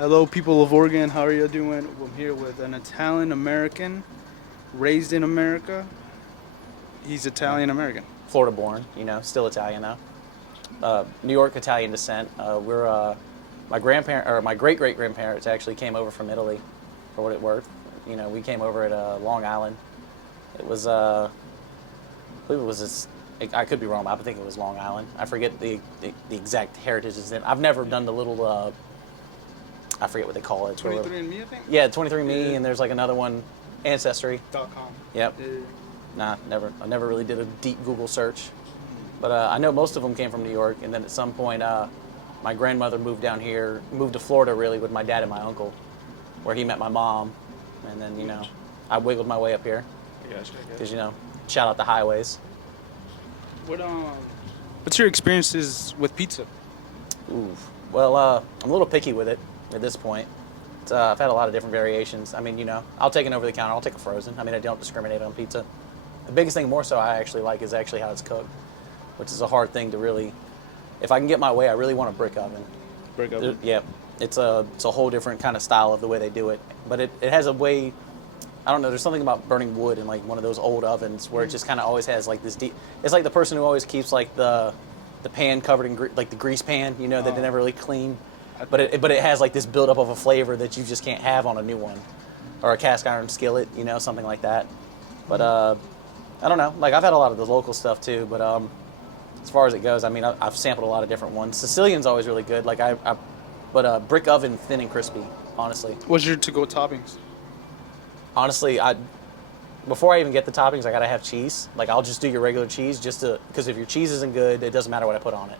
Hello, people of Oregon. How are you doing? I'm here with an Italian American, raised in America. He's Yeah. Italian American. Florida born, still Italian though. New York Italian descent. We're My grandparent or my great great grandparents actually came over from Italy, for what it's worth. We came over at Long Island. It was I believe it was this. I could be wrong, but I think it was Long Island. I forget the exact heritage. I've never done the little. I forget what they call it. It's where- 23andMe, I think. Yeah, 23andMe, Yeah. and there's like another one, Ancestry. .com. Yep. Yeah. Nah, never. I never really did a deep Google search, but I know most of them came from New York. And then at some point, my grandmother moved down here, moved to Florida really with my dad and my uncle, where he met my mom, and then I wiggled my way up here I gotcha. because shout out the highways. What What's your experiences with pizza? Ooh, well, I'm a little picky with it at this point. I've had a lot of different variations. I mean, I'll take an over the counter. I'll take a frozen. I mean, I don't discriminate on pizza. The biggest thing more so I actually like is actually how it's cooked, which is a hard thing to really. If I can get my way, I really want a brick oven. Break up. Yeah, it's a whole different kind of style of the way they do it, but it has a way. I don't know. There's something about burning wood in like one of those old ovens where it just kind of always has like this deep. It's like the person who always keeps like the pan covered in like the grease pan, that they never really clean, but it has like this buildup of a flavor that you just can't have on a new one, or a cast iron skillet, something like that. But I don't know. Like I've had a lot of the local stuff too, but as far as it goes, I mean I've sampled a lot of different ones. Sicilian's always really good. Like but brick oven, thin and crispy. Honestly. What's your to-go toppings? Honestly, before I even get the toppings, I gotta have cheese. Like I'll just do your regular cheese, because if your cheese isn't good, it doesn't matter what I put on it.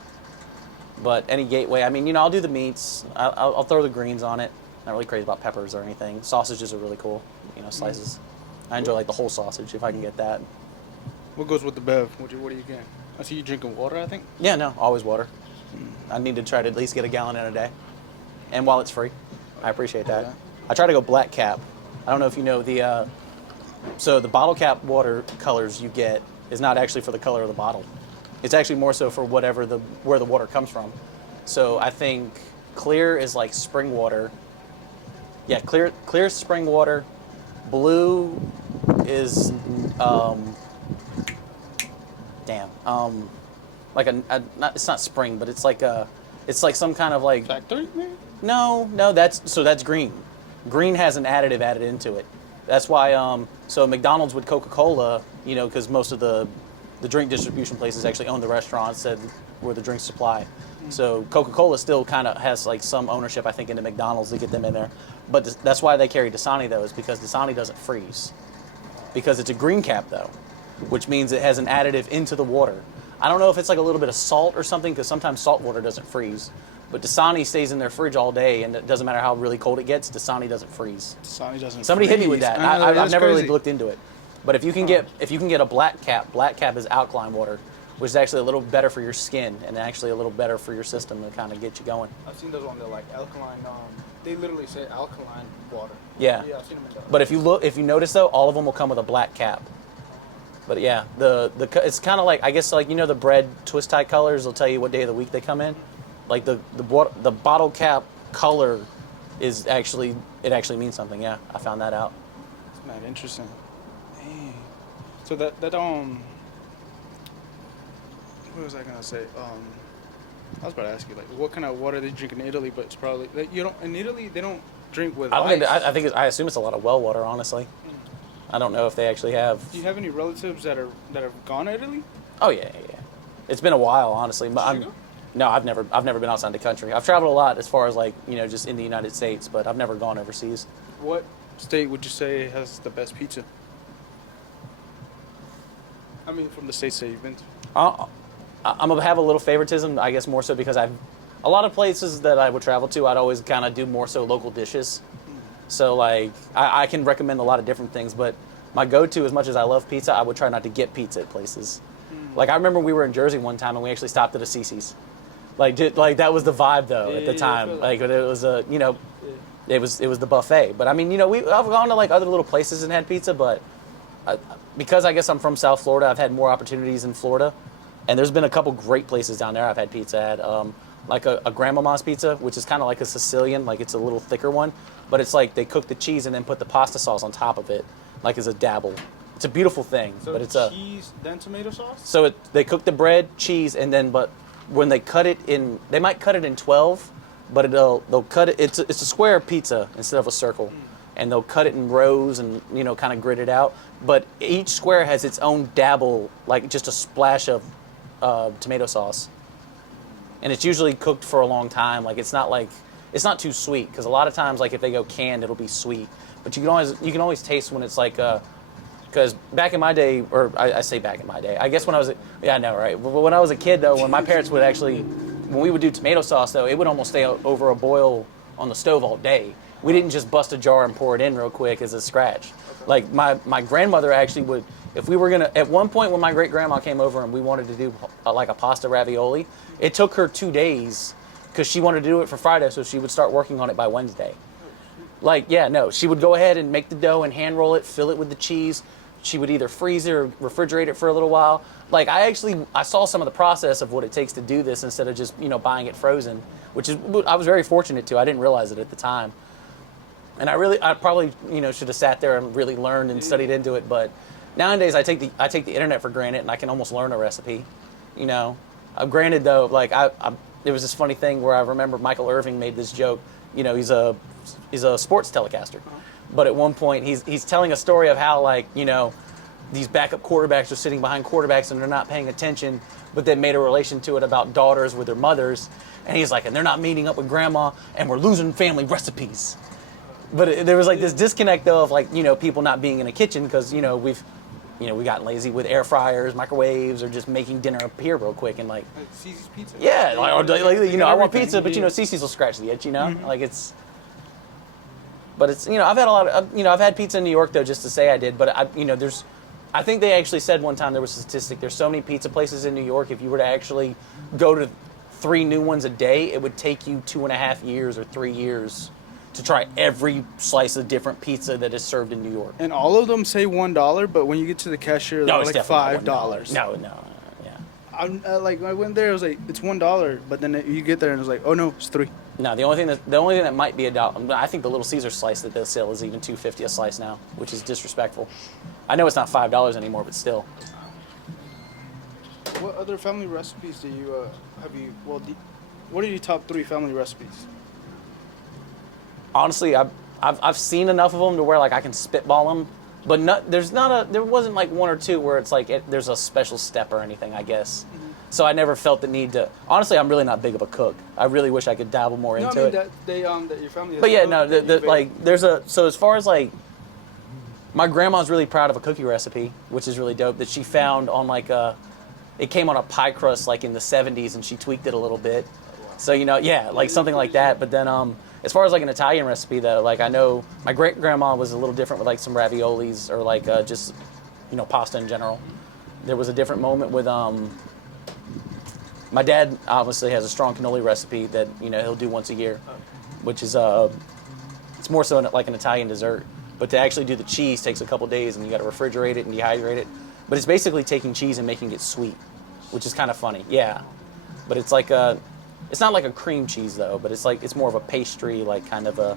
But any gateway, I mean, I'll do the meats. I'll throw the greens on it. Not really crazy about peppers or anything. Sausages are really cool. Slices. I enjoy like the whole sausage if I can get that. What goes with the bev? What do you get? I see you drinking water, I think. Yeah, no, always water. I need to try to at least get a gallon in a day, and while it's free, I appreciate that. Yeah. I try to go black cap. I don't know if you know so the bottle cap water colors you get is not actually for the color of the bottle. It's actually more so for where the water comes from. So I think clear is like spring water. Yeah, clear is spring water. Blue is like not, it's not spring, but it's like some kind of like Factory, maybe? no, that's green. Green has an additive added into it. That's why so McDonald's with Coca-Cola, because most of the drink distribution places actually own the restaurants where the drinks supply. So Coca-Cola still kind of has like some ownership, I think, into McDonald's to get them in there. But that's why they carry Dasani though, is because Dasani doesn't freeze. Because it's a green cap though, which means it has an additive into the water. I don't know if it's like a little bit of salt or something, because sometimes salt water doesn't freeze. But Dasani stays in their fridge all day, and it doesn't matter how really cold it gets, Dasani doesn't freeze. Dasani doesn't. Somebody hit me with freeze. that. I know, I've that's never really crazy. looked into it. But if you can get a black cap is alkaline water, which is actually a little better for your skin and actually a little better for your system to kind of get you going. I've seen those on the like alkaline. They literally say alkaline water. Yeah. Yeah, I've seen them in the. But if you notice though, all of them will come with a black cap. But yeah, it's kind of like, I guess, like the bread twist tie colors will tell you what day of the week they come in. Like the bottle cap color it actually means something. Yeah, I found that out. It's not interesting. Dang. So that what was I gonna say? I was about to ask you like what kind of water they drink in Italy, but it's probably like, in Italy they don't drink with ice. I assume it's a lot of well water, honestly. I don't know if they actually have. Do you have any relatives that have gone to Italy? Oh yeah. It's been a while, honestly. But Did you go? No, I've never been outside the country. I've traveled a lot as far as like just in the United States, but I've never gone overseas. What state would you say has the best pizza? I mean, from the states that you've been to. I'm gonna have a little favoritism, I guess, more so because a lot of places that I would travel to, I'd always kind of do more so local dishes. So like I can recommend a lot of different things, but my go-to, as much as I love pizza, I would try not to get pizza at places. Like I remember we were in Jersey one time and we actually stopped at a Cece's. Like that was the vibe though at the time. Like it was it was the buffet. But I mean, I've gone to like other little places and had pizza, but because I guess I'm from South Florida, I've had more opportunities in Florida, and there's been a couple great places down there I've had pizza at. like a grandmama's pizza, which is kind of like a Sicilian, like it's a little thicker one, but it's like they cook the cheese and then put the pasta sauce on top of it, like as a dabble. It's a beautiful thing, So but it's cheese, then tomato sauce? so they cook the bread, cheese, and then but when they cut it in, they might cut it in 12, but they'll cut it. It's a square pizza instead of a circle, and they'll cut it in rows and kind of grid it out. But each square has its own dabble, like just a splash of tomato sauce, and it's usually cooked for a long time. Like it's not too sweet because a lot of times like if they go canned, it'll be sweet. But you can always taste when it's like because back in my day, or I say back in my day, I guess when I was yeah I know right. But when I was a kid though, when my parents would actually when we would do tomato sauce though, it would almost stay over a boil on the stove all day. We didn't just bust a jar and pour it in real quick as a scratch. Like my grandmother actually would, if we were gonna, at one point when my great grandma came over and we wanted to do like a pasta ravioli, it took her 2 days because she wanted to do it for Friday, so she would start working on it by Wednesday. Like, yeah, no, she would go ahead and make the dough and hand roll it, fill it with the cheese. She would either freeze it or refrigerate it for a little while. Like I saw some of the process of what it takes to do this instead of just, buying it frozen, which is, I was very fortunate to. I didn't realize it at the time. And I probably, should have sat there and really learned and studied into it. But nowadays, I take the internet for granted, and I can almost learn a recipe. Granted though, like there was this funny thing where I remember Michael Irving made this joke. He's a sports telecaster, but at one point he's telling a story of how these backup quarterbacks are sitting behind quarterbacks and they're not paying attention, but then made a relation to it about daughters with their mothers, and he's like, and they're not meeting up with grandma, and we're losing family recipes. But there was like this disconnect though of people not being in a kitchen because we got lazy with air fryers, microwaves, or just making dinner up here real quick and like Cece's Pizza. yeah, I want pizza, but Cece's will scratch the itch, like it's. But it's I've had a lot of I've had pizza in New York though just to say I did, but I think they actually said one time there was a statistic. There's so many pizza places in New York. If you were to actually go to 3 new ones a day, it would take you 2.5 years or 3 years to try every slice of different pizza that is served in New York. And all of them say $1, but when you get to the cashier, they're like $5. No, yeah. I went there, I was like, it's $1, but then you get there and it's like, oh no, it's $3. No, the only thing that might be $1. I think the Little Caesar slice that they sell is even $2.50 a slice now, which is disrespectful. I know it's not $5 anymore, but still. What other family recipes do you what are your top 3 family recipes? Honestly, I've seen enough of them to where like I can spitball them, but there wasn't like 1 or 2 where it's like there's a special step or anything, I guess. Mm-hmm. So I never felt the need to. Honestly, I'm really not big of a cook. I really wish I could dabble more into it. That your family has. But yeah, no, so as far as like, my grandma's really proud of a cookie recipe, which is really dope, that she found on it came on a pie crust like in the 70s, and she tweaked it a little bit. So like something like that. But then as far as like an Italian recipe though, like I know my great grandma was a little different with like some raviolis or like just pasta in general. There was a different moment with my dad obviously has a strong cannoli recipe that he'll do once a year, which is it's more so like an Italian dessert. But to actually do the cheese takes a couple days, and you got to refrigerate it and dehydrate it. But it's basically taking cheese and making it sweet, which is kind of funny. Yeah, but it's like it's not like a cream cheese though, but it's more of a pastry, like kind of a.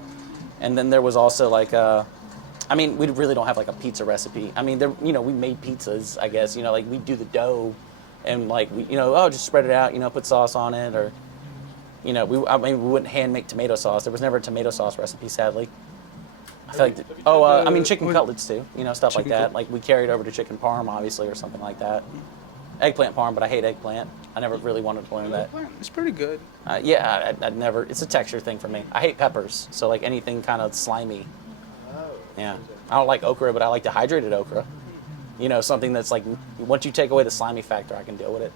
And then there was also like we really don't have like a pizza recipe. I mean, we made pizzas, I guess. Like we do the dough, and like we just spread it out, put sauce on it, or we wouldn't hand make tomato sauce. There was never a tomato sauce recipe, sadly. I feel like chicken cutlets too, stuff like that. Like we carried over to chicken parm, obviously, or something like that. Eggplant parm, but I hate eggplant. I never really wanted to learn that. It's pretty good. I'd never. It's a texture thing for me. I hate peppers, so like anything kind of slimy. Yeah, I don't like okra, but I like dehydrated okra. Something that's like once you take away the slimy factor, I can deal with it.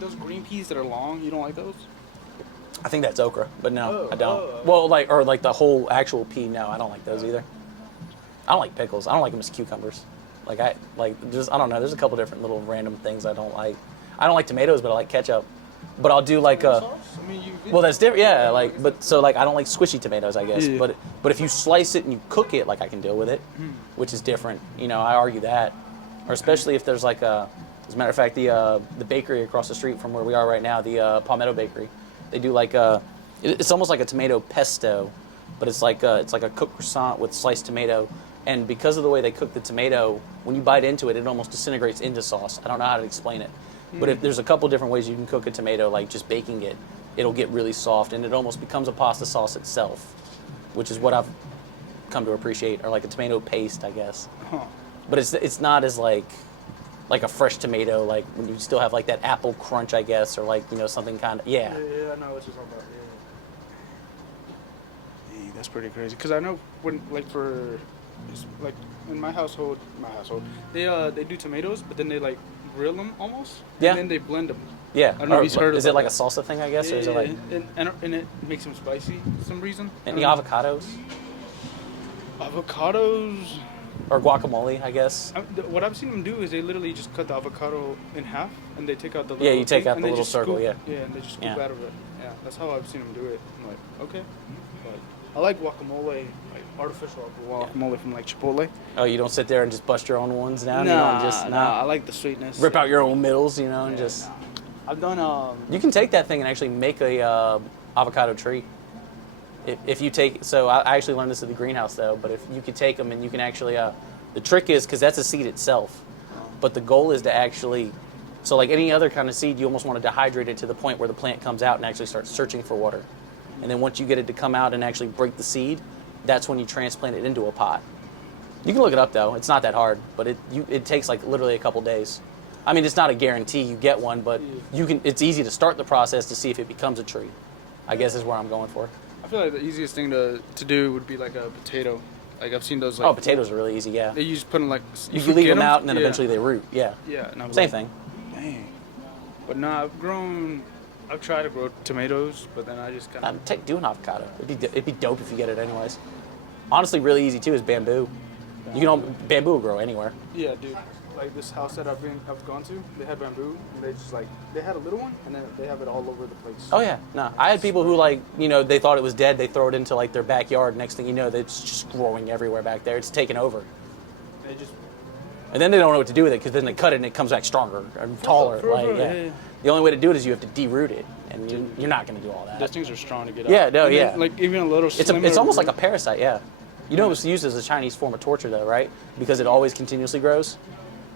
Those green peas that are long, you don't like those? I think that's okra, but no, I don't. Well, like the whole actual pea, no, I don't like those either. I don't like pickles. I don't like them as cucumbers. I don't know. There's a couple different little random things I don't like. I don't like tomatoes, but I like ketchup. But I'll do like well, that's different. Yeah, I don't like squishy tomatoes, I guess. Yeah. But if you slice it and you cook it, like I can deal with it, which is different. I argue that, or especially if there's like As a matter of fact, the bakery across the street from where we are right now, the Palmetto Bakery, they do like it's almost like a tomato pesto, but it's like a cooked croissant with sliced tomato. And because of the way they cook the tomato, when you bite into it, it almost disintegrates into sauce. I don't know how to explain it, but if there's a couple different ways you can cook a tomato, like just baking it, it'll get really soft, and it almost becomes a pasta sauce itself, which is what I've come to appreciate, or like a tomato paste, I guess. Huh. But it's not as like a fresh tomato, like when you still have like that apple crunch, I guess, or like, you know, something kind of, Yeah, I know what you're talking about. Yeah. Hey, that's pretty crazy. Cause I know when like in my household, they do tomatoes, but then they like grill them almost. Yeah. And then they blend them. Yeah. I don't know if you've heard Is it about like a that. salsa thing, I guess, or is it like and it makes them spicy for some reason. any I don't know. avocados Avocados. or guacamole, I guess? What I've seen them do is they literally just cut the avocado in half and they take out the little Yeah, you take thing, out and the they little just circle, scoop, yeah. Yeah, and they just scoop Yeah. out of it. Yeah, that's how I've seen them do it. I'm like, okay. But I like guacamole, like artificial guacamole from like Chipotle. Oh, you don't sit there and just bust your own ones down? You don't just I like the sweetness. rip out your own middles, you know, and just... Nah. I've done You can take that thing and actually make a avocado tree. If you take, so I actually learned this at the greenhouse though, but if you could take them and you can actually, the trick is, because that's a seed itself, but the goal is to actually, so like any other kind of seed, you almost want to dehydrate it to the point where the plant comes out and actually starts searching for water. And then once you get it to come out and actually break the seed, that's when you transplant it into a pot. You can look it up though, it's not that hard, but it takes like literally a couple days. I mean, it's not a guarantee you get one, but it's easy to start the process to see if it becomes a tree, I guess is where I'm going for. I feel like the easiest thing to do would be like a potato. Like I've seen those. Like, Oh, potatoes are really easy, yeah. They just put them like You can leave get them out and then yeah. eventually they root, yeah. Yeah, and I'm Same like, thing. Dang. But nah, I've tried to grow tomatoes, but then I just kind of. Do an avocado. It'd be dope if you get it anyways. Honestly, really easy too is bamboo. Bamboo will grow anywhere. Yeah, dude. Like this house that I've gone to, they had bamboo, and they had a little one, and then they have it all over the place. Oh yeah, no. I had people who they thought it was dead. They throw it into like their backyard. Next thing you know, it's just growing everywhere back there. It's taken over. They just. And then they don't know what to do with it because then they cut it and it comes back stronger and taller. Yeah. The only way to do it is you have to deroot it, and you're not going to do all that. Those things are strong to get out. Yeah, no, And yeah. Like even a little. It's almost like a parasite, yeah. You know it was used as a Chinese form of torture though, right? Because it always continuously grows.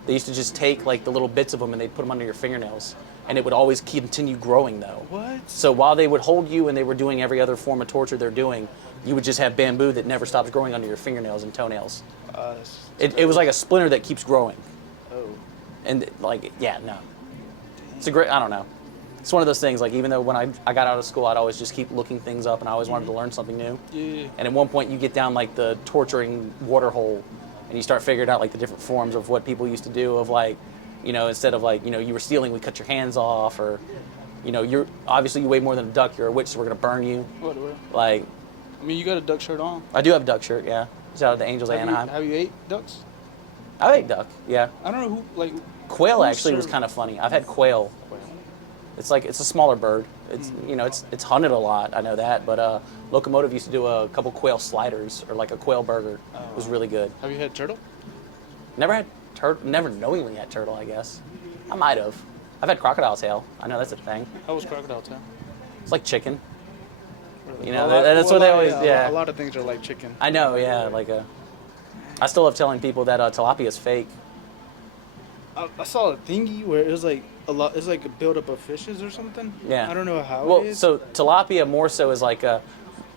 They used to just take like the little bits of them and they'd put them under your fingernails, and it would always continue growing though. What? So while they would hold you and they were doing every other form of torture they're doing, you would just have bamboo that never stops growing under your fingernails and toenails. It was like a splinter that keeps growing. Oh. And like, yeah, no. It's I don't know. It's one of those things, like even though when I got out of school, I'd always just keep looking things up and I always wanted to learn something new. Yeah. And at one point you get down like the torturing water hole and you start figuring out like the different forms of what people used to do of like, you know, instead of like, you know, you were stealing, we cut your hands off, or, you know, you're obviously you weigh more than a duck, you're a witch, so we're gonna burn you. What? Like, I mean, you got a duck shirt on. I do have a duck shirt, yeah. Shout out to Angels of Anaheim. Have you ate ducks? I ate duck, yeah. I don't know who Quail who actually was served- kind of funny. I've had quail. It's a smaller bird. It's you know it's hunted a lot. I know that, but Locomotive used to do a couple quail sliders or like a quail burger. It was really good. Have you had turtle? Never had turtle. Never knowingly had turtle. I guess I might have. I've had crocodile tail. I know that's a thing. How was crocodile tail? It's like chicken. Really? You know, that's what they always- yeah. A lot of things are like chicken. I know. Yeah. I still love telling people that tilapia is fake. I saw a thingy where it was like it's like a buildup of fishes or something. Yeah. I don't know how Well, it is. so tilapia more so is like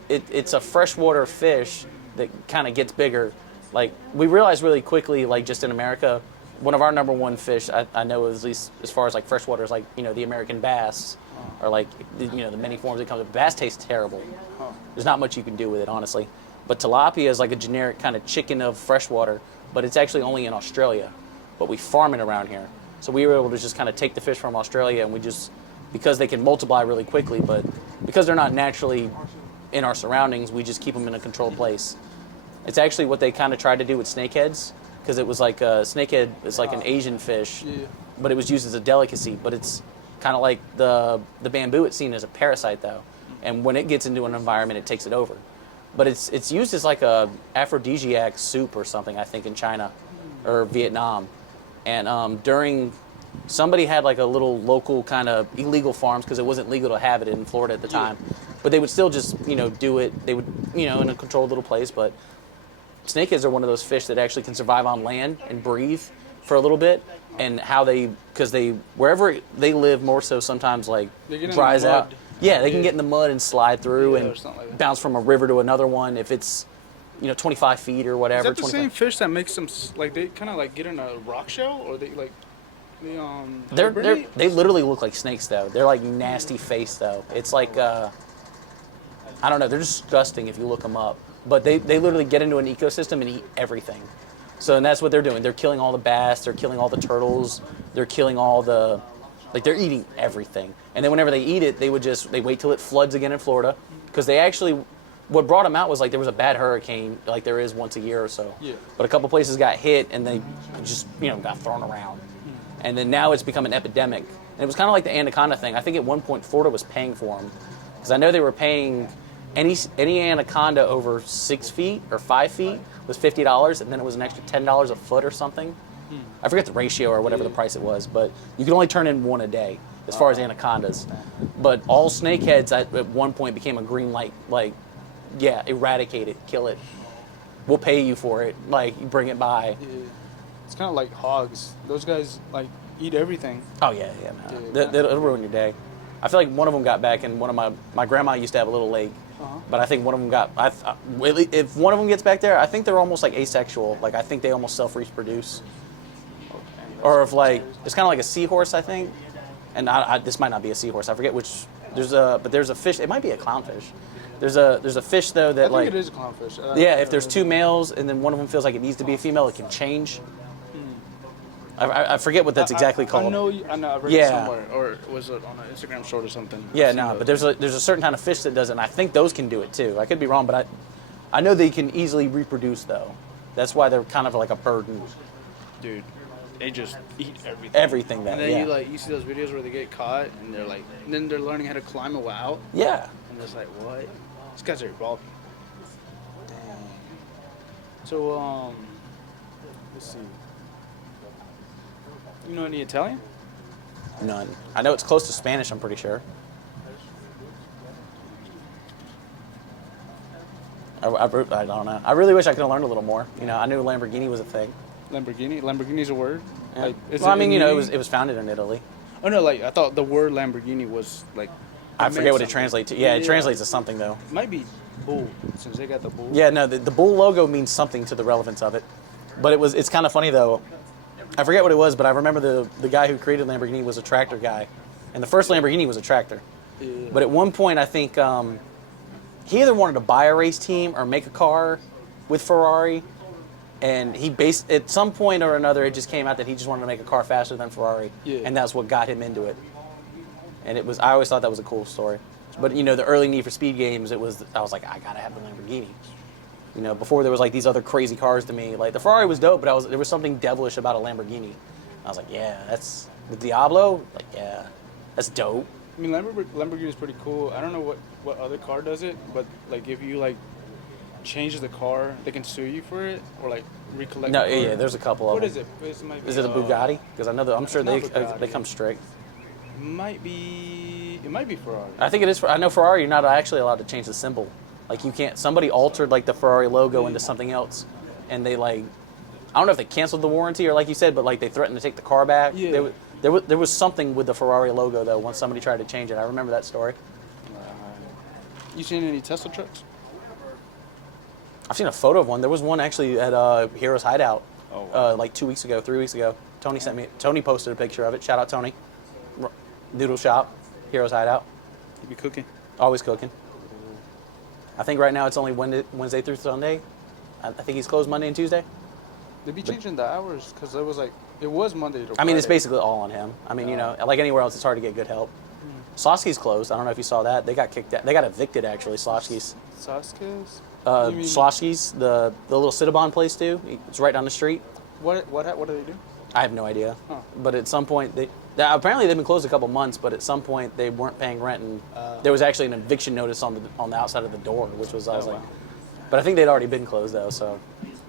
it's a freshwater fish that kind of gets bigger. Like we realized really quickly, like just in America, one of our number one fish I know is, at least as far as like freshwater, is like, you know, the American bass, or like the many forms that come. Bass tastes terrible. There's not much you can do with it, honestly. But tilapia is like a generic kind of chicken of freshwater, but it's actually only in Australia. But we farm it around here. So we were able to just kind of take the fish from Australia, and we just, because they can multiply really quickly, but because they're not naturally in our surroundings, we just keep them in a controlled place. It's actually what they kind of tried to do with snakeheads, because it was like snakehead is like an Asian fish, but it was used as a delicacy. But it's kind of like the bamboo. It's seen as a parasite though, and when it gets into an environment, it takes it over. But it's used as like a aphrodisiac soup or something, I think, in China or Vietnam. And during somebody had like a little local kind of illegal farms because it wasn't legal to have it in Florida at the time. But they would still just, do it. They would, in a controlled little place. But snakeheads are one of those fish that actually can survive on land and breathe for a little bit. And because wherever they live more so sometimes like dries out. Yeah, they can get in the mud and slide through and like bounce from a river to another one if it's, 25 feet or whatever. Is that the same fish that makes them, like, they kind of, like, get in a rock shell? Or they, like, they literally look like snakes, though. They're, like, nasty face, though. It's like, I don't know. They're disgusting if you look them up. But they literally get into an ecosystem and eat everything. So, and that's what they're doing. They're killing all the bass. They're killing all the turtles. They're killing all the... Like, they're eating everything. And then whenever they eat it, they wait till it floods again in Florida. Because they actually... What brought them out was, like, there was a bad hurricane, like there is once a year or so. Yeah. But a couple places got hit, and they just, got thrown around. And then now it's become an epidemic. And it was kind of like the anaconda thing. I think at one point Florida was paying for them. Because I know they were paying any anaconda over 6 feet or 5 feet was $50, and then it was an extra $10 a foot or something. I forget the ratio or whatever the price it was, but you could only turn in one a day as far as anacondas. But all snakeheads at one point became a green light, like, yeah, eradicate it, kill it. We'll pay you for it. Like, you bring it by. Yeah. It's kind of like hogs. Those guys, like, eat everything. Oh, yeah, man. It'll ruin your day. I feel like one of them got back, and one of my grandma used to have a little lake. But I think one of them if one of them gets back there, I think they're almost like asexual. Like, I think they almost self-reproduce. Okay. Or if, like, it's kind of like a seahorse, I think. And this might not be a seahorse. I forget which. But there's a fish. It might be a clownfish. There's a fish though that I think it is a clownfish. Yeah, if there's two males and then one of them feels like it needs to be a female, it can change. I forget what that's exactly called. I know. I've read it somewhere, or was it on an Instagram short or something? Yeah, no, but there's a certain kind of fish that does it, and I think those can do it too. I could be wrong, but I know they can easily reproduce though. That's why they're kind of like a burden. Dude, they just eat everything. Everything that. And then you see those videos where they get caught and they're like, and then they're learning how to climb a way out. Yeah. And it's like, what? These guys are evolving. Dang. So, let's see. You know any Italian? None. I know it's close to Spanish, I'm pretty sure. I don't know. I really wish I could have learned a little more. I knew Lamborghini was a thing. Lamborghini? Lamborghini's a word? Yeah. Like, it was founded in Italy. Oh, no, like, I thought the word Lamborghini was, like... I forget what it translates to. Yeah, it translates to something, though. It might be bull, since they got the bull. Yeah, no, the bull logo means something to the relevance of it. But it's kind of funny, though. I forget what it was, but I remember the guy who created Lamborghini was a tractor guy. And the first Lamborghini was a tractor. Yeah. But at one point, I think he either wanted to buy a race team or make a car with Ferrari. And at some point or another, it just came out that he just wanted to make a car faster than Ferrari. Yeah. And that's what got him into it. And I always thought that was a cool story. But, the early Need for Speed games, I was like, I gotta have the Lamborghini. Before there was like these other crazy cars to me. Like the Ferrari was dope, but there was something devilish about a Lamborghini. I was like, yeah, that's the Diablo. Like, yeah, that's dope. I mean, Lamborghini is pretty cool. I don't know what other car does it, but like if you like change the car, they can sue you for it or like recollect. No, the car. yeah, there's a couple of them. What is it? Is it a Bugatti? Because I'm sure they Bugatti. come strict. It might be Ferrari. I think it is. I know Ferrari. You're not actually allowed to change the symbol. Like you can't. Somebody altered like the Ferrari logo into something else, and they like. I don't know if they canceled the warranty or like you said, but like they threatened to take the car back. Yeah. There was something with the Ferrari logo though. Once somebody tried to change it, I remember that story. You seen any Tesla trucks? I've seen a photo of one. There was one actually at Heroes Hideout. Oh, wow. Like 3 weeks ago. Tony posted a picture of it. Shout out Tony. Noodle Shop, Heroes Hideout. You be cooking? Always cooking. I think right now it's only Wednesday through Sunday. I think he's closed Monday and Tuesday. They be changing the hours because it was Monday to Friday. I mean, it's basically all on him. I mean, like anywhere else, it's hard to get good help. Slotsky's closed. I don't know if you saw that. They got kicked out. They got evicted actually. Slotsky's. Sasuke's? Slotsky's, the little Cinnabon place too. It's right down the street. What do they do? I have no idea. Huh. But at some point, apparently they've been closed a couple months. But at some point, they weren't paying rent, and there was actually an eviction notice on the outside of the door, which was I was like. But I think they'd already been closed though. So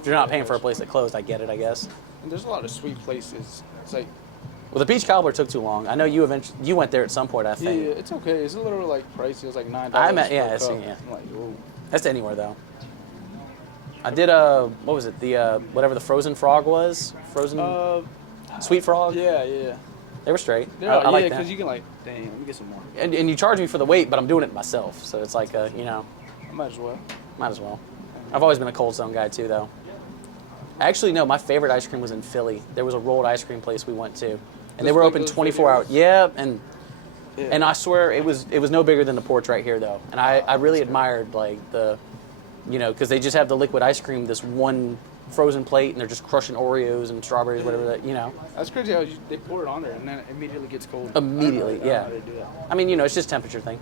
if you're not paying for a place that closed, I get it, I guess. And there's a lot of sweet places. It's like Well, the peach cobbler took too long. I know you went there at some point. I Yeah, think. it's okay. It's a little like pricey. It was like $9. I'm at for yeah, a it's, cup. yeah. I'm like, ooh. That's anywhere though. I did what was it? The whatever the frozen frog was, frozen sweet frog. Yeah, yeah. They were straight. Yeah, I like yeah, that. because you can like, dang, let me get some more. And you charge me for the weight, but I'm doing it myself, so it's like I might as well. might as well. I've always been a Cold Stone guy too, though. Actually, no, my favorite ice cream was in Philly. There was a rolled ice cream place we went to, and they were like open those 24 hours. videos? Yeah, Yeah. and I swear it was no bigger than the porch right here though, and I really admired like the, because they just have the liquid ice cream, this one frozen plate, and they're just crushing Oreos and strawberries, whatever that. That's crazy how they pour it on there and then it immediately gets cold. Immediately, I don't know yeah. how they do that. I mean, it's just temperature thing.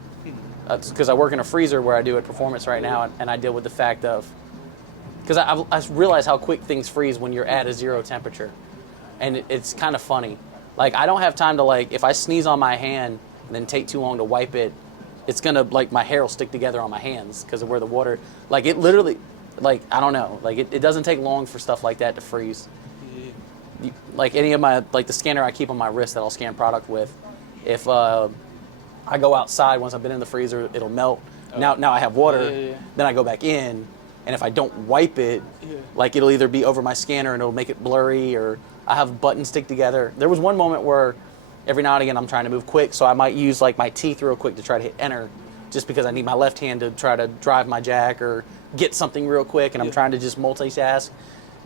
That's because I work in a freezer where I do at Performance right now, and I deal with the fact of, because I realize how quick things freeze when you're at a zero temperature, and it's kind of funny. Like I don't have time to like if I sneeze on my hand and then take too long to wipe it, it's gonna like my hair will stick together on my hands because of where the water. Like it literally, like I don't know, like it doesn't take long for stuff like that to freeze. Yeah. Like any of my like the scanner I keep on my wrist that I'll scan product with, if I go outside once I've been in the freezer, it'll melt. Now I have water. Yeah. Then I go back in, and if I don't wipe it, Yeah. like it'll either be over my scanner and it'll make it blurry, or I have buttons stick together. There was one moment where every now and again I'm trying to move quick, so I might use like my teeth real quick to try to hit enter, just because I need my left hand to try to drive my jack or get something real quick, and I'm trying to just multitask.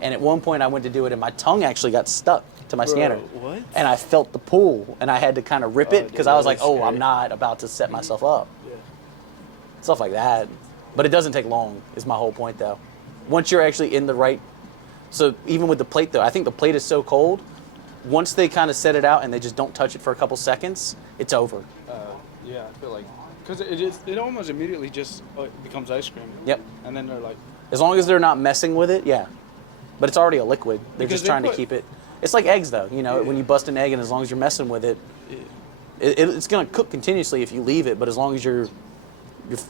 And at one point I went to do it, and my tongue actually got stuck to my scanner. What? And I felt the pull, and I had to kind of rip it because dude, I was that's like, oh, scary. I'm not about to set myself up. Yeah. Stuff like that. But it doesn't take long, is my whole point, though. Once you're actually in the right... So even with the plate, though, I think the plate is so cold, once they kind of set it out and they just don't touch it for a couple seconds, it's over. Yeah, I feel like, because it almost immediately just becomes ice cream. Yep. And then they're like, As long as they're not messing with it, yeah. But it's already a liquid. They're Because just they trying to put- keep it... It's like eggs, though. Yeah. When you bust an egg, and as long as you're messing with it, it's going to cook continuously if you leave it, but as long as you're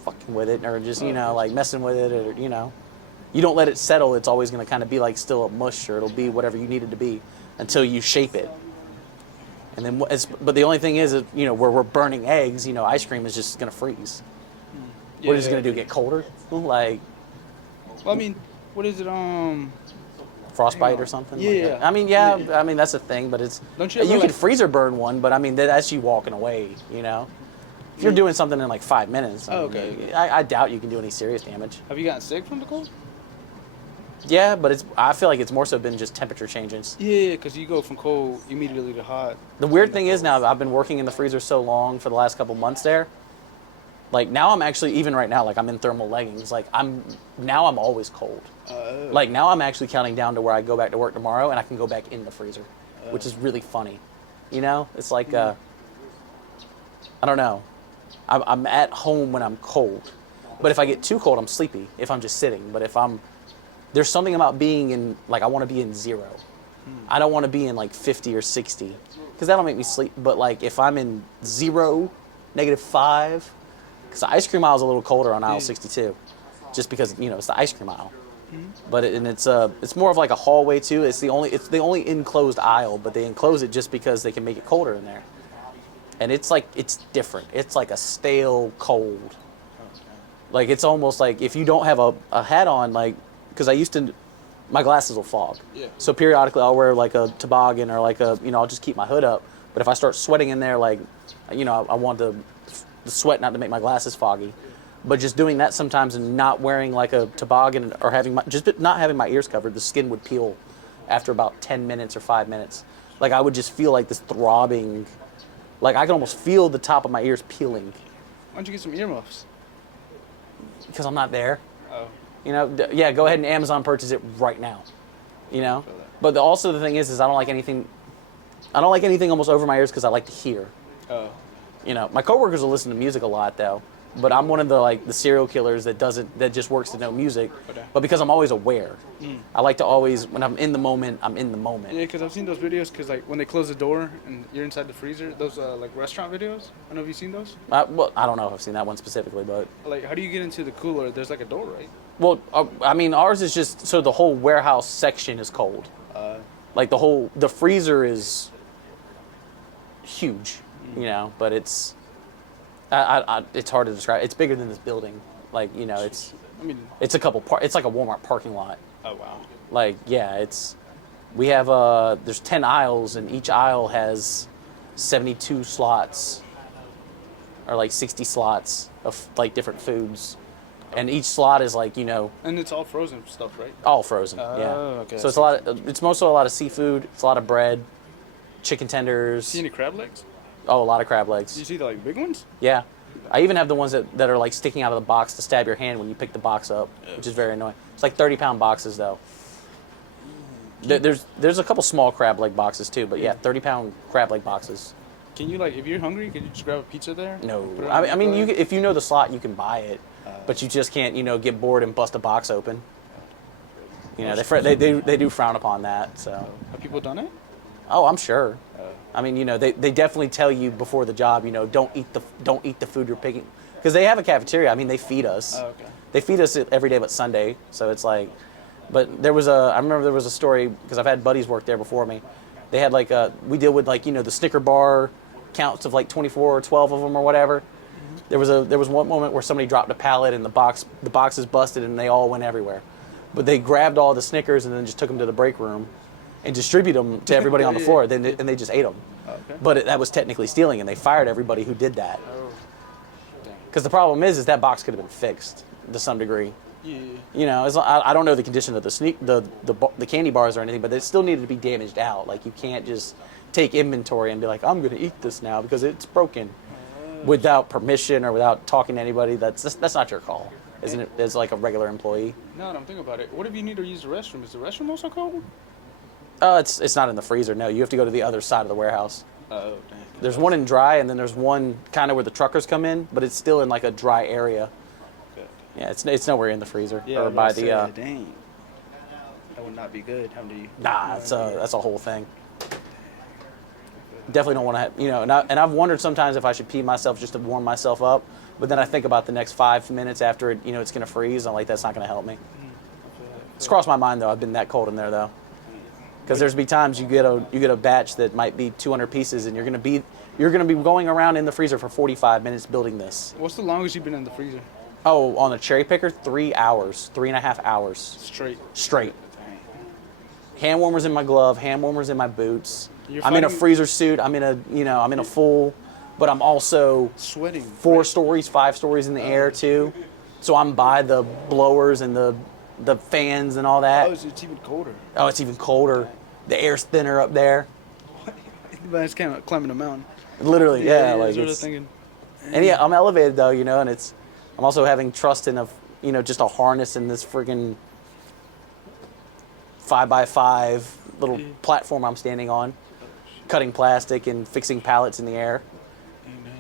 fucking with it, or just, like messing with it, or, you don't let it settle, it's always going to kind of be like still a mush, or it'll be whatever you need it to be until you shape it. And then, but the only thing is, where we're burning eggs, ice cream is just going to freeze. What is it going to do, get colder? Like well, I mean, what is it, frostbite or something? Yeah. Like that. I mean, yeah, I mean, that's a thing, but it's, Don't you ever, can like- freezer burn one, but I mean, that's you walking away, If you're doing something in like 5 minutes, Oh, okay. I doubt you can do any serious damage. have you gotten sick from the cold? Yeah, but I feel like it's more so been just temperature changes. Yeah, because you go from cold immediately to hot. The weird thing is now I've been working in the freezer so long for the last couple months there. Like now I'm actually, even right now, like I'm in thermal leggings. Like I'm always cold. Like now I'm actually counting down to where I go back to work tomorrow and I can go back in the freezer, which is really funny. It's like, I don't know. I'm at home when I'm cold. But if I get too cold, I'm sleepy if I'm just sitting. But if there's something about being in, like I want to be in zero. I don't want to be in like 50 or 60 because that'll make me sleep. But like if I'm in zero, -5, because the ice cream aisle is a little colder on aisle 62, just because it's the ice cream aisle. But it's more of like a hallway too. It's the only enclosed aisle, but they enclose it just because they can make it colder in there. And it's different. It's like a stale cold. Like it's almost like if you don't have a hat on, like because my glasses will fog. Yeah. So periodically I'll wear like a toboggan or like I'll just keep my hood up. But if I start sweating in there, like I want the sweat not to make my glasses foggy. But just doing that sometimes and not wearing like a toboggan or not having my ears covered, the skin would peel after about 10 minutes or 5 minutes. Like I would just feel like this throbbing, like I can almost feel the top of my ears peeling. Why don't you get some earmuffs? Because I'm not there. Oh. Yeah, go ahead and Amazon purchase it right now. But also the thing is I don't like anything almost over my ears because I like to hear. Oh. My coworkers will listen to music a lot though. But I'm one of the serial killers that just works to no music. Okay. But because I'm always aware, I like to always, when I'm in the moment, I'm in the moment. Yeah, because I've seen those videos. Because like when they close the door and you're inside the freezer, those like restaurant videos. I don't know if you've seen those. Well, I don't know if I've seen that one specifically, but Like, how do you get into the cooler? There's like a door, right? well, I mean, ours is just so the whole warehouse section is cold. Like the freezer is huge, you know, but it's it's hard to describe. It's bigger than this building. Like, you know, it's I mean, it's it's like a Walmart parking lot. oh wow. Like, yeah, we have there's 10 aisles, and each aisle has 72 slots or like 60 slots of like different foods. And each slot is like, you know, And it's all frozen stuff, right? all frozen. Oh, Yeah. okay. So it's mostly a lot of seafood, it's a lot of bread, chicken tenders. See any crab legs? Oh, a lot of crab Do you legs. see the like big ones? Yeah. I even have the ones that are like sticking out of the box to stab your hand when you pick the box up, which is very annoying. It's like 30-pound boxes though. There's a couple small crab leg boxes too, but yeah, 30-pound crab leg boxes. Can you like, if you're hungry, can you just grab a pizza there? No, Put it I on mean, the I mean, grill? if you know the slot, you can buy it, but you just can't, you know, get bored and bust a box open. You know, they do frown upon that. So, Have people done it? oh, I'm sure. I mean, you know, they definitely tell you before the job, you know, don't eat the food you're picking, because they have a cafeteria. I mean, they feed us. Oh, okay. They feed us every day but Sunday, so it's like. But I remember there was a story, because I've had buddies work there before me. They had like we deal with like, you know, the Snicker bar counts of like 24 or 12 of them or whatever. Mm-hmm. There was one moment where somebody dropped a pallet and the box is busted and they all went everywhere. But they grabbed all the Snickers and then just took them to the break room and distributed them to everybody on the floor. And they just ate them. Oh, okay. But that was technically stealing, and they fired everybody who did that. Oh, dang. Because the problem is that box could have been fixed to some degree. Yeah. You know, I don't know the condition of the candy bars or anything, but they still needed to be damaged out. Like, you can't just take inventory and be like, I'm going to eat this now because it's broken, without permission or without talking to anybody. That's not your call, isn't it? As like a regular employee. Now that I'm thinking about it, what if you need to use the restroom? Is the restroom also cold? It's not in the freezer. No, you have to go to the other side of the warehouse. Oh, dang. There's one in dry, and then there's one kind of where the truckers come in, but it's still in like a dry area. Okay. Yeah, it's nowhere in the freezer Yeah, or by the. dang. That would not be good. How do you? Nah, that's a whole thing. Definitely don't want to have, you know, and I've wondered sometimes if I should pee myself just to warm myself up, but then I think about the next 5 minutes after it, you know, it's going to freeze. I'm like, that's not going to help me. It's crossed my mind though. I've been that cold in there though, because there's be times you get a batch that might be 200 pieces, and you're going to be going around in the freezer for 45 minutes building this. What's the longest you've been in the freezer? Oh, on a cherry picker, 3 hours, 3.5 hours Straight. straight. Dang. Hand warmers in my glove, hand warmers in my boots. You're I'm in a fighting- freezer suit. I'm in a full, but I'm also Sweating. 4 stories, 5 stories in the air too. So I'm by the blowers and the fans and all Oh, that. it's even colder. Oh, it's even colder. The air's thinner up there. But it's kind of climbing a mountain. Literally, yeah. That's Like what I was it's, thinking. and yeah, I'm elevated though, you know, and I'm also having trust in just a harness in this friggin' 5x5 little platform I'm standing on, cutting plastic and fixing pallets in the air. Dang, man.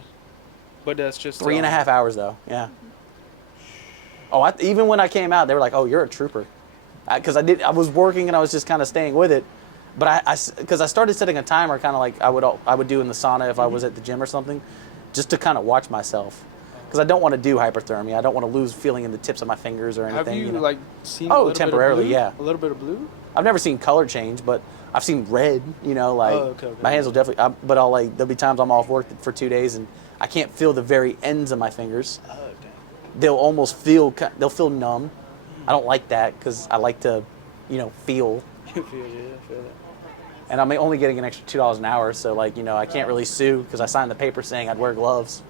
But that's just 3.5 hours though, yeah. Oh, even when I came out, they were like, "Oh, you're a trooper," because I was working and I was just kind of staying with it. But because I started setting a timer, kind of like I would do in the sauna if I was at the gym or something, just to kind of watch myself, because I don't want to do hyperthermia. I don't want to lose feeling in the tips of my fingers or anything. Have you know? like seen? Oh, a little temporarily, bit of blue? yeah. A little bit of blue. I've never seen color change, but I've seen red. You know, like Oh, okay. my hands will definitely. But there'll be times I'm off work for 2 days and I can't feel the very ends of my fingers. Oh, dang. They'll feel numb. I don't like that because I like to, feel. I feel that. And I'm only getting an extra $2 an hour, so I can't really sue because I signed the paper saying I'd wear gloves.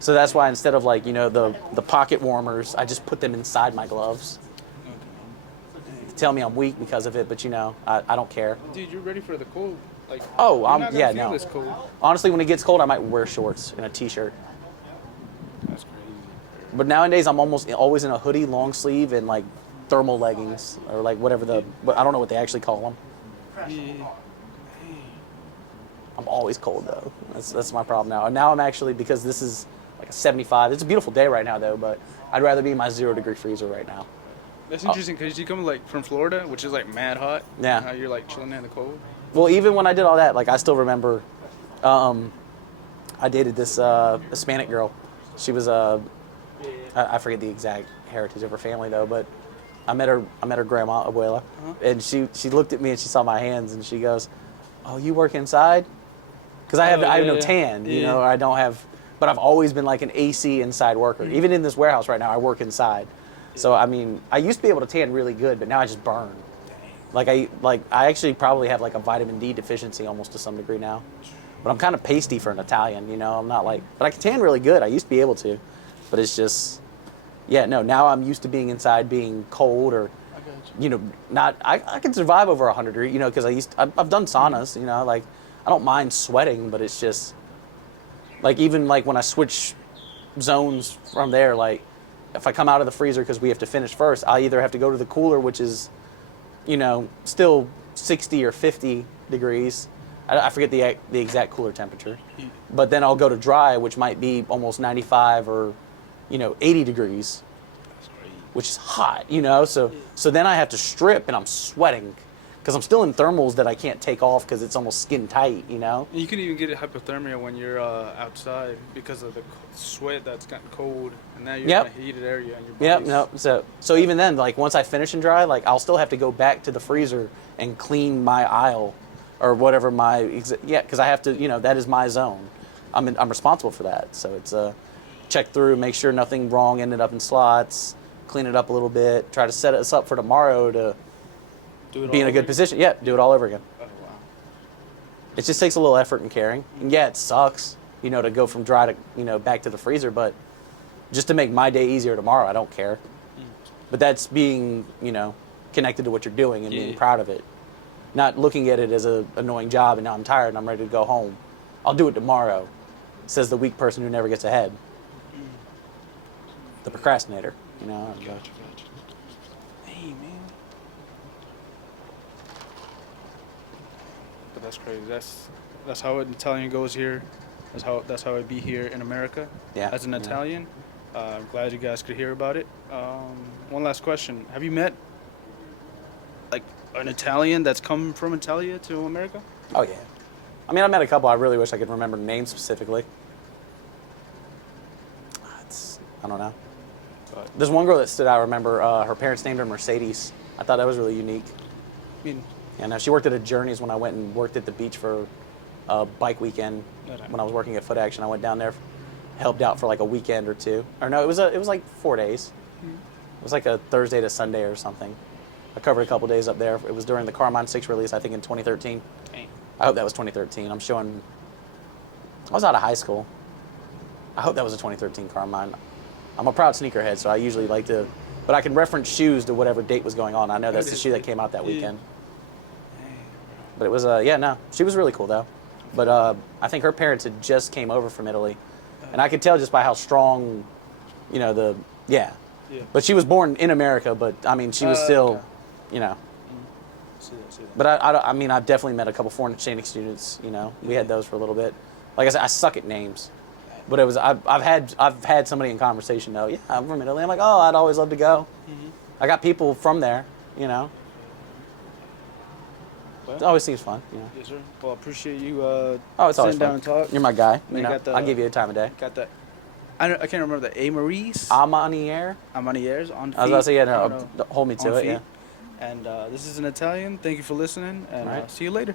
So that's why instead of the pocket warmers, I just put them inside my gloves. They tell me I'm weak because of it, but I don't care. Dude, you're ready for the cold. Like, Oh, you're not gonna feel no. this cold. Honestly, when it gets cold, I might wear shorts and a t-shirt. That's crazy. But nowadays, I'm almost always in a hoodie, long sleeve, and thermal leggings or whatever I don't know what they actually call them. Yeah. I'm always cold though. That's my problem now. And now I'm actually, because this is like a 75. It's a beautiful day right now though, but I'd rather be in my 0-degree freezer right now. That's interesting because you come from Florida, which is mad hot. Yeah. How you're chilling in the cold. Well, even when I did all that, I still remember, I dated this Hispanic girl. She was I forget the exact heritage of her family though, but I met her grandma, abuela, and she looked at me and she saw my hands and she goes, "Oh, you work inside?" because I have no yeah. tan, you Yeah. know, or I don't have. But I've always been like an AC inside worker. Mm-hmm. Even in this warehouse right now, I work inside. So I mean, I used to be able to tan really good, but now I just burn. Like I actually probably have like a vitamin D deficiency almost to some degree now. But I'm kind of pasty for an Italian, you know. I'm not like, but I can tan really good. I used to be able to, but it's just, yeah, no. Now I'm used to being inside, being cold, or I got you know, not. I can survive over 100 degrees, you know, because I've done saunas, you know, like I don't mind sweating, but it's just like even like when I switch zones from there, like if I come out of the freezer because we have to finish first, I either have to go to the cooler, which is, you know, still 60 or 50 degrees. I forget the exact cooler temperature. Heat. But then I'll go to dry, which might be almost 95 or, you know, 80 degrees, That's crazy. which is hot, you know. So then I have to strip and I'm sweating because I'm still in thermals that I can't take off because it's almost skin tight, you know. And you can even get hypothermia when you're outside because of the sweat that's gotten cold, and now you're Yep. in a heated area and your Yep, body's... no. So even then, like once I finish and dry, like I'll still have to go back to the freezer and clean my aisle or whatever because I have to, you know, that is my zone. I'm responsible for that. So it's check through, make sure nothing wrong ended up in slots, clean it up a little bit, try to set us up for tomorrow to Do it be in all a good over position. Yeah, do it all over again. again? Oh, wow. It just takes a little effort and caring. And yeah, it sucks, you know, to go from dry to, you know, back to the freezer, but just to make my day easier tomorrow, I don't care. But that's being, you know, connected to what you're doing and being Yeah. proud of it. Not looking at it as an annoying job and now I'm tired and I'm ready to go home. I'll do it tomorrow, says the weak person who never gets ahead. The procrastinator, you know. and, Gotcha. Hey, man. But that's crazy. That's how an Italian goes here. That's how it be here in America. Yeah, As an yeah. Italian, I'm glad you guys could hear about it. One last question: have you met like an Italian that's come from Italia to America? Oh, yeah. I mean, I met a couple. I really wish I could remember names specifically. I don't know. But, There's one girl that stood out. I remember her parents named her Mercedes. I thought that was really unique. I mean, And she worked at a Journeys when I went and worked at the beach for a bike weekend. Okay. When I was working at Foot Action, I went down there, helped out for like a weekend or two. Or no, it was like 4 days. It was like a Thursday to Sunday or something. I covered a couple days up there. It was during the Carmine 6 release, I think in 2013. dang. I hope that was 2013. I was out of high school. I hope that was a 2013 Carmine. I'm a proud sneakerhead, so I usually like to, but I can reference shoes to whatever date was going on. I know that's the shoe that came out that Yeah. weekend. Dang, But it was, yeah, no, she was really cool though. But I think her parents had just came over from Italy, and I could tell just by how strong, you know, yeah. Yeah. But she was born in America, but I mean, she was still, okay. you know. See that. But I mean, I've definitely met a couple foreign exchange students. You know, we had those for a little bit. Like I said, I suck at names, but it was I've had somebody in conversation know, yeah, I'm from Italy. I'm like, oh, I'd always love to go. I got people from there. You know, Well, it always seems fun. You know, yes, sir. Well, I appreciate you oh, it's always sitting down fun. and talk. You're my guy. You You know, got the- I'll give you a time of day. Got that. I can't remember the A. Maurice. Amanier. Amaniers on feet. I was about to say, yeah, I no, don't know, hold me to on it. feet. Yeah. And this is an Italian. Thank you for listening, and All right. see you later.